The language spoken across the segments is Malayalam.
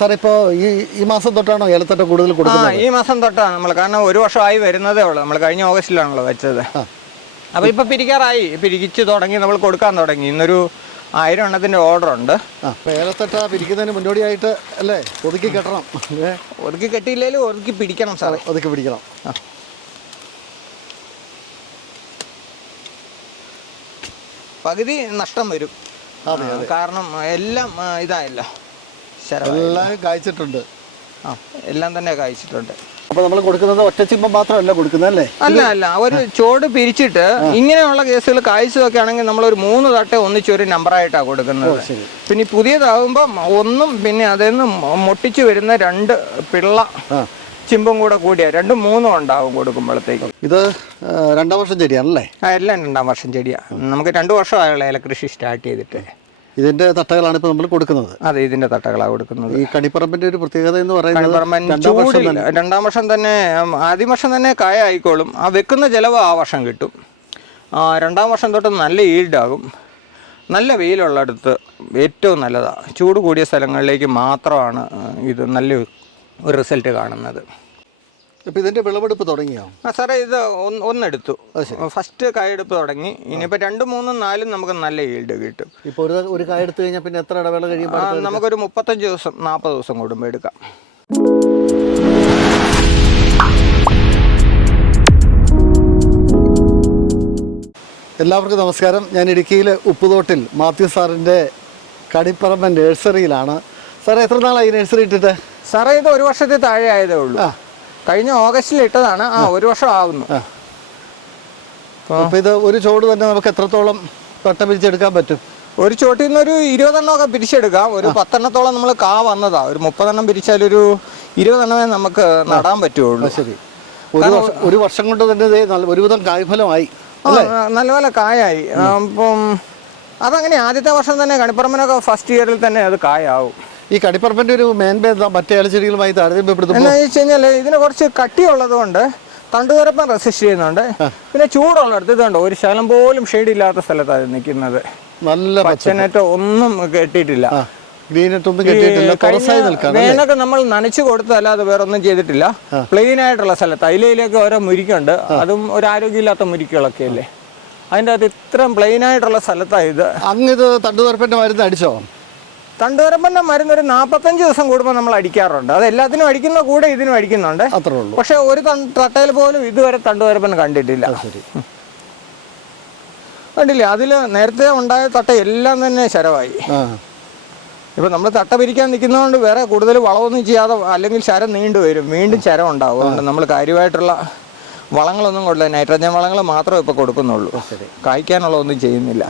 സാർ ഇപ്പോൾ ഈ ഈ മാസം തൊട്ടാണോ ഏലത്തട്ട കൂടുതൽ കൊടുക്കുന്നത്? ഈ മാസം തൊട്ടാണ് നമ്മൾ. കാരണം ഒരു വർഷമായി വരുന്നതേ ഉള്ളൂ. നമ്മൾ കഴിഞ്ഞ ഓഗസ്റ്റിലാണല്ലോ വെച്ചത്. അപ്പൊ അപ്പോൾ ഇപ്പോൾ പിരിക്കാറായി. പിരിച്ച് തുടങ്ങി നമ്മൾ കൊടുക്കാൻ തുടങ്ങി. ഇന്നൊരു ആയിരം എണ്ണത്തിന്റെ ഓർഡർ ഉണ്ട് ഏലത്തട്ട പിരിക്കുന്നതിന് മുന്നോടിയായിട്ട് അല്ലേ? ഒതുക്കി കെട്ടണം. ഒതുക്കി കെട്ടിയില്ലെങ്കിലും ഒതുക്കി പിടിക്കണം സാറെ. ഒതുക്കി പിടിക്കണം. പകുതി നഷ്ടം വരും. കാരണം എല്ലാം ഇതായല്ലോ. എല്ലാം കായ്ച്ചിട്ടുണ്ട്. ആ. എല്ലാം തന്നെ കായ്ച്ചിട്ടുണ്ട്. അപ്പൊ നമ്മൾ കൊടുക്കുന്നത് ഒറ്റച്ചിമ്പം മാത്രമല്ല കൊടുക്കുന്നത് അല്ലേ അല്ല. അല്ല ഒരു ചോട് പിരിച്ചിട്ട് ഇങ്ങനെയുള്ള കേസുകൾ കായ്ച്ചതൊക്കെ ആണെങ്കിൽ നമ്മൾ ഒരു മൂന്ന് തട്ട ഒന്നിച്ചൊരു നമ്പറായിട്ടാണ് കൊടുക്കുന്നത്. പിന്നെ പുതിയതാകുമ്പോൾ ഒന്നും പിന്നെ അതിൽ നിന്ന് മൊട്ടിച്ചു വരുന്ന രണ്ട് പിള്ള ചിമ്പും കൂടെ കൂടിയ. രണ്ടും മൂന്നും ഉണ്ടാവും കൊടുക്കുമ്പോഴത്തേക്ക്. ഇത് രണ്ടാം വർഷം ചെടിയാണല്ലേ? ആ എല്ലാം രണ്ടാം വർഷം ചെടിയാണ് നമുക്ക് രണ്ടു വർഷമായുള്ള ഏലകൃഷി സ്റ്റാർട്ട് ചെയ്തിട്ട്. ഇതിന്റെ തട്ടകളാണ് ഇപ്പൊ നമ്മൾ കൊടുക്കുന്നത്. അതെ ഇതിന്റെ തട്ടകളാണ് കൊടുക്കുന്നത്. ഈ കണിപ്പറമ്പിന്റെ ഒരു പ്രത്യേകത എന്ന് പറയുന്നത് രണ്ടാം വർഷം തന്നെ. ആദ്യം വർഷം തന്നെ കായ ആയിക്കോളും ആ വെക്കുന്ന ചിലവ് ആ വർഷം കിട്ടും. ആ, രണ്ടാം വർഷം തൊട്ട് നല്ല ഈൽഡാകും. നല്ല വെയിലുള്ളിടത്ത് ഏറ്റവും നല്ലതാണ് ചൂട് കൂടിയ സ്ഥലങ്ങളിലേക്ക് മാത്രമാണ് ഇത് നല്ല ഒരു റിസൾട്ട് കാണുന്നത്. ഇപ്പം ഇതിന്റെ വിളവെടുപ്പ് തുടങ്ങിയോ? ആ സാറേ ഇത് ഒന്ന് ഒന്നെടുത്തു. ഫസ്റ്റ് കായെടുപ്പ് തുടങ്ങി. ഇനിയിപ്പോൾ രണ്ടും മൂന്നും നാലും നമുക്ക് നല്ല ഈൽഡ് കിട്ടും. ഇപ്പോൾ ഒരു ഒരു കായ എടുത്തു കഴിഞ്ഞാൽ പിന്നെ എത്ര ഇടവേള കഴിയുമ്പോൾ നമുക്കൊരു മുപ്പത്തഞ്ച് ദിവസം നാൽപ്പത് ദിവസം കൂടുമ്പോൾ എടുക്കാം. എല്ലാവർക്കും നമസ്കാരം. ഞാൻ ഇടുക്കിയിലെ ഉപ്പുതോട്ടിൽ മാത്യു സാറിന്റെ കണിപ്പറമ്പൻ നഴ്സറിയിലാണ് സാറേ എത്ര നാളായി നഴ്സറി ഇട്ടിട്ട്? സാറേ ഇത് ഒരു വർഷത്തിൽ താഴെ ആയതേ ഉള്ളൂ. ആ. കഴിഞ്ഞ ഓഗസ്റ്റിൽ ഇട്ടതാണ്. ആ ഒരു വർഷം ആവുന്നു. അപ്പോൾ ഇത് ഒരു ചോട് തന്നെ നമുക്ക് എത്രത്തോളം തട്ട പിരിച്ചെടുക്കാൻ പറ്റും? ഒരു ചോട്ടിൽ നിന്ന് ഒരു ഇരുപതെണ്ണമൊക്കെ പിരിച്ചെടുക്കാം. ഒരു പത്തെണ്ണത്തോളം നമ്മൾ കാ വന്നതാ. ഒരു മുപ്പതെണ്ണം പിരിച്ചാൽ ഒരു ഇരുപതെണ്ണമേ നമുക്ക് നടാൻ പറ്റുള്ളൂ. ശരി. ഒരു വർഷം ഒരു വർഷം കൊണ്ട് തന്നെ ഒരുവിധം കായ്ഫലമായി. നല്ലപോലെ കായായി. അപ്പം അതങ്ങനെ ആദ്യത്തെ വർഷം തന്നെ കണിപ്പറമ്പനൊക്കെ ഫസ്റ്റ് ഇയറിൽ തന്നെ അത് കായാവും. ഈ കടിപ്പറപ്പിന്റെ ഒരു എന്താ മറ്റേ ഇലച്ചെടികളുമായി താരതമ്യപ്പെടുത്തുമ്പോൾ എന്നാ വെച്ച് കഴിഞ്ഞാൽ ഇതിന് കുറച്ച് കട്ടിയുള്ളത് കൊണ്ട് തണ്ടുതുരപ്പം റെസിസ്റ്റ് ചെയ്യുന്നുണ്ട് പിന്നെ ചൂടുള്ളിടത്ത് ഇതുണ്ട് ഒരു ശകലം പോലും ഷെയ്ഡ് ഇല്ലാത്ത സ്ഥലത്താണ് നിൽക്കുന്നത്. നല്ല പച്ച പച്ചനെറ്റോ ഒന്നും കെട്ടിയിട്ടില്ല. വേനൊക്കെ നമ്മൾ നനച്ചു കൊടുത്തല്ലാതെ വേറെ ഒന്നും ചെയ്തിട്ടില്ല പ്ലെയിൻ ആയിട്ടുള്ള സ്ഥലത്ത് അതിലേലൊക്കെ ഓരോ മുരിക്കുണ്ട്. അതും ഒരു ആരോഗ്യമില്ലാത്ത മുരിക്കുകളൊക്കെ അല്ലേ? അതിന്റെ അകത്ത് ഇത്രയും പ്ലെയിൻ ആയിട്ടുള്ള സ്ഥലത്താണ് ഇത്. അങ്ങ് ഇത് തണ്ടുതുറപ്പിന്റെ മരുന്ന് അടിച്ചോ? തണ്ടുവരപ്പന്റെ മരുന്ന് ഒരു നാൽപ്പത്തഞ്ച് ദിവസം കൂടുമ്പോൾ നമ്മൾ അടിക്കാറുണ്ട്. അത് എല്ലാത്തിനും അടിക്കുന്ന കൂടെ ഇതിനും അടിക്കുന്നുണ്ട്. അത്രേ ഉള്ളൂ. പക്ഷെ ഒരു തട്ടയിൽ പോലും ഇതുവരെ തണ്ടുവരമ്പൻ കണ്ടിട്ടില്ല. ശരി. കണ്ടില്ലേ? അതിൽ നേരത്തെ ഉണ്ടായ തട്ട എല്ലാം തന്നെ ശരമായി ഇപ്പൊ നമ്മൾ തട്ട പിരിക്കാൻ നിൽക്കുന്നതുകൊണ്ട് വേറെ കൂടുതൽ വളമൊന്നും ചെയ്യാതെ അല്ലെങ്കിൽ ശരം നീണ്ടു വരും. വീണ്ടും ശരം ഉണ്ടാവും. അതുകൊണ്ട് നമ്മൾ കാര്യമായിട്ടുള്ള വളങ്ങളൊന്നും കൊടുക്കില്ല നൈട്രജൻ വളങ്ങൾ മാത്രമേ ഇപ്പോൾ കൊടുക്കുന്നുള്ളൂ. കായ്ക്കാനുള്ള ഒന്നും ചെയ്യുന്നില്ല.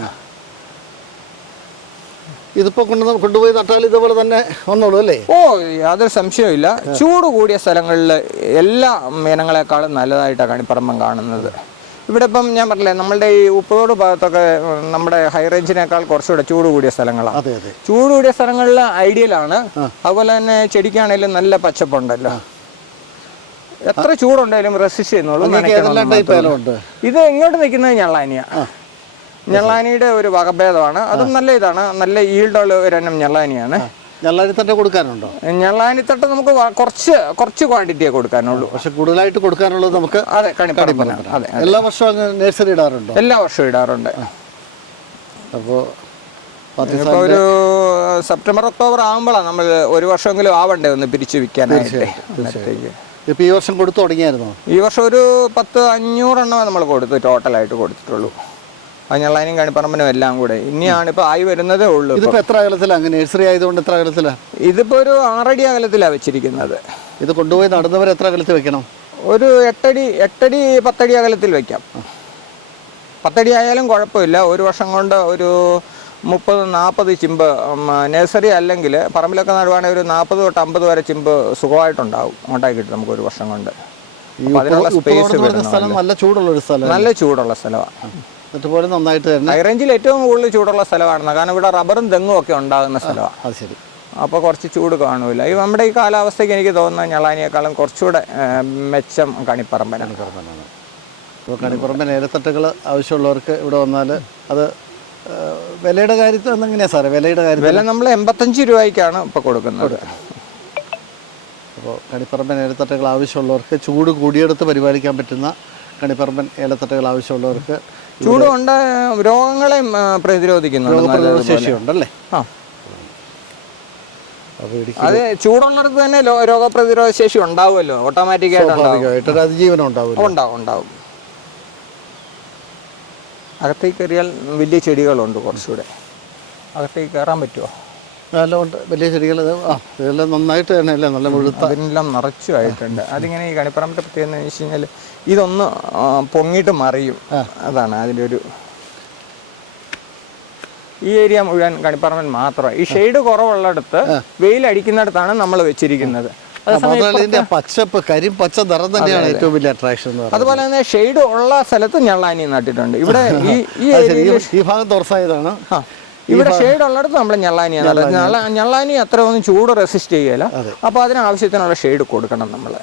ഇതിപ്പോൾ കൊണ്ട് കൊണ്ടുപോയി നട്ടാൽ ഇതുപോലെ തന്നെ വന്നോളൂ അല്ലേ? ഓ യാതൊരു സംശയവുമില്ല. ചൂട് കൂടിയ സ്ഥലങ്ങളിൽ എല്ലാ മീനങ്ങളെക്കാളും നല്ലതായിട്ടാണ് കണിപ്പറമ്പം കാണുന്നത്. ഇവിടെ ഇപ്പം ഞാൻ പറഞ്ഞില്ലേ നമ്മളുടെ ഈ ഉപ്പതോട് ഭാഗത്തൊക്കെ നമ്മുടെ ഹൈ റേഞ്ചിനേക്കാൾ കുറച്ചുകൂടെ ചൂട് കൂടിയ സ്ഥലങ്ങളാണ് ചൂട് കൂടിയ സ്ഥലങ്ങളിൽ ഐഡിയലാണ് അതുപോലെ തന്നെ ചെടിക്കാണെങ്കിലും നല്ല പച്ചപ്പുണ്ടല്ലോ. എത്ര ചൂടുണ്ടെങ്കിലും റെസിസ്റ്റ് ചെയ്യുന്നുള്ളൂ ഇത് ഇങ്ങോട്ട് നിൽക്കുന്നത് ഞള്ളാനിയ. ഞള്ളാനിയുടെ ഒരു വകഭേദമാണ്. അതും നല്ല ഇതാണ്. നല്ല ഈൽഡുള്ള ഒരെണ്ണം എണ്ണം ഞെള്ളാനിയാണ്. തന്നെ കൊടുക്കാനുണ്ടോ? ഞെള്ളാനിത്തട്ട നമുക്ക് കുറച്ച് കുറച്ച് ക്വാണ്ടിറ്റിയെ കൊടുക്കാനുള്ളൂ. പക്ഷെ കൂടുതലായിട്ട് കൊടുക്കാനുള്ളത് നമുക്ക് അതെ കണിപ്പറമ്പന അതെ എല്ലാ വർഷവും നേഴ്സറി നഴ്സറി ഇടാറുണ്ടോ? എല്ലാ വർഷവും ഇടാറുണ്ട്. അപ്പോൾ ഒരു സെപ്റ്റംബർ ഒക്ടോബർ ആകുമ്പോഴാണ് നമ്മൾ ഒരു വർഷമെങ്കിലും ആവണ്ടേ ഒന്ന് പിരിച്ചു വിൽക്കാനായിട്ട്. ഇപ്പോൾ ഈ വർഷം കൊടുത്തു തുടങ്ങിയായിരുന്നോ? ഈ വർഷം ഒരു പത്ത് അഞ്ഞൂറെണ്ണമേ നമ്മൾ കൊടുത്തു ടോട്ടലായിട്ട് കൊടുത്തിട്ടുള്ളൂ. അത് ഞള്ളാനും കണിപ്പറമ്പനും എല്ലാം കൂടെ. ഇനിയാണ് ഇപ്പൊ ആയി വരുന്നതേ ഉള്ളൂ ഇതിപ്പോ എത്ര അകലത്തിലാണ് അങ്ങ് നഴ്സറി ആയതുകൊണ്ട് എത്ര അകലത്തിലാണ് ഇതിപ്പോ ഒരു ആറടി അകലത്തിലാണ് വെച്ചിരിക്കുന്നത്. ഇത് കൊണ്ടുപോയി നടന്നവർ എത്ര അകലത്തിൽ വെക്കണം? ഒരു എട്ടടി എട്ടടി പത്തടി അകലത്തിൽ വെക്കാം. പത്തടി ആയാലും കുഴപ്പമില്ല. ഒരു വർഷം കൊണ്ട് ഒരു മുപ്പത് നാൽപ്പത് ചിമ്പ് നഴ്സറി അല്ലെങ്കിൽ പറമ്പിലൊക്കെ നടുവാണെങ്കിൽ ഒരു നാൽപ്പത് തൊട്ട് അമ്പത് വരെ ചിമ്പ് സുഖമായിട്ടുണ്ടാവും. ഉണ്ടാക്കി കിട്ടും നമുക്ക് ഒരു വർഷം കൊണ്ട്. അതിനുള്ള സ്പേസ് നല്ല ചൂടുള്ള സ്ഥലമാണ് എന്നിട്ട് പോലെ നന്നായിട്ട് തന്നെ. ഹൈറേഞ്ചിൽ ഏറ്റവും കൂടുതൽ ചൂടുള്ള സ്ഥലമാണ് കാരണം ഇവിടെ റബ്ബറും തെങ്ങും ഒക്കെ ഉണ്ടാകുന്ന സ്ഥലമാണ് അത് ശരി. അപ്പോൾ കുറച്ച് ചൂട് കാണൂല. ഈ നമ്മുടെ ഈ കാലാവസ്ഥയ്ക്ക് എനിക്ക് തോന്നുന്നത് ഞളാനിയേക്കാളും കുറച്ചുകൂടെ മെച്ചം കണിപ്പറമ്പനാണ് കണിപ്പറമ്പനാണ്. അപ്പോൾ കണിപ്പുറമ്പൻ ഏലത്തട്ടുകൾ ആവശ്യമുള്ളവർക്ക് ഇവിടെ വന്നാൽ അത് വിലയുടെ കാര്യത്തിൽ എങ്ങനെയാണ് സാറേ? വിലയുടെ കാര്യത്തിൽ വില നമ്മൾ എൺപത്തഞ്ച് രൂപയ്ക്കാണ് ഇപ്പോൾ കൊടുക്കുന്നത്. അപ്പോൾ കണിപ്പറമ്പൻ ഏലത്തട്ടകൾ ആവശ്യമുള്ളവർക്ക് ചൂട് കൂടിയെടുത്ത് പരിപാലിക്കാൻ പറ്റുന്ന കണിപ്പറമ്പൻ ഏലത്തട്ടകൾ ആവശ്യമുള്ളവർക്ക് ചൂടുകൊണ്ട് രോഗങ്ങളെ പ്രതിരോധിക്കുന്നു. ശേഷിയുണ്ടല്ലേ? ആ. അത് ചൂടുള്ളിടത്ത് തന്നെ രോഗപ്രതിരോധ ശേഷി ഉണ്ടാവുമല്ലോ ഓട്ടോമാറ്റിക് ആയിട്ട് അതിജീവനം ഉണ്ടാവും ഉണ്ടാവും ഉണ്ടാവും. അകത്തേക്ക് കയറിയാൽ വലിയ ചെടികളുണ്ട് കുറച്ചുകൂടെ. അകത്തേക്ക് കയറാൻ പറ്റുമോ നല്ലതുകൊണ്ട് വലിയ ചെടികൾ ആ ഇതെല്ലാം നന്നായിട്ട് തന്നെ അല്ലേ നല്ല മുഴുത്ത അതിനെല്ലാം നിറച്ചുമായിട്ടുണ്ട് അതിങ്ങനെ ഈ കണിപ്പറമ്പിന്റെ പ്രത്യേകത എന്ന് വെച്ച് കഴിഞ്ഞാൽ ഇതൊന്ന് പൊങ്ങിയിട്ട് മറിയും. അതാണ് അതിന്റെ ഒരു ഈ ഏരിയ മുഴുവൻ കണിപ്പറമ്പൻ മാത്രമാണ്. ഈ ഷെയ്ഡ് കുറവുള്ളിടത്ത് വെയിൽ അടിക്കുന്നിടത്താണ് നമ്മൾ വെച്ചിരിക്കുന്നത്. ഇതിന്റെ പച്ചപ്പ് കരിം പച്ച നിറം തന്നെയാണ് ഏറ്റവും വലിയ അട്രാക്ഷൻ അതുപോലെ തന്നെ ഷെയ്ഡ് ഉള്ള സ്ഥലത്ത് ഞള്ളാനി നട്ടിട്ടുണ്ട്. ഇവിടെ ഈ ഈ ഭാഗം തുറസായതാണ് ഇവിടെ ഷെയ്ഡ് ഉള്ളിടത്ത് നമ്മൾ ഞള്ളാനിയാണ് ഞെള്ളാനി ഞള്ളാനി അത്ര ഒന്നും ചൂട് റെസിസ്റ്റ് ചെയ്യല അപ്പോൾ അതിനാവശ്യത്തിനുള്ള ഷെയ്ഡ് കൊടുക്കണം നമ്മൾ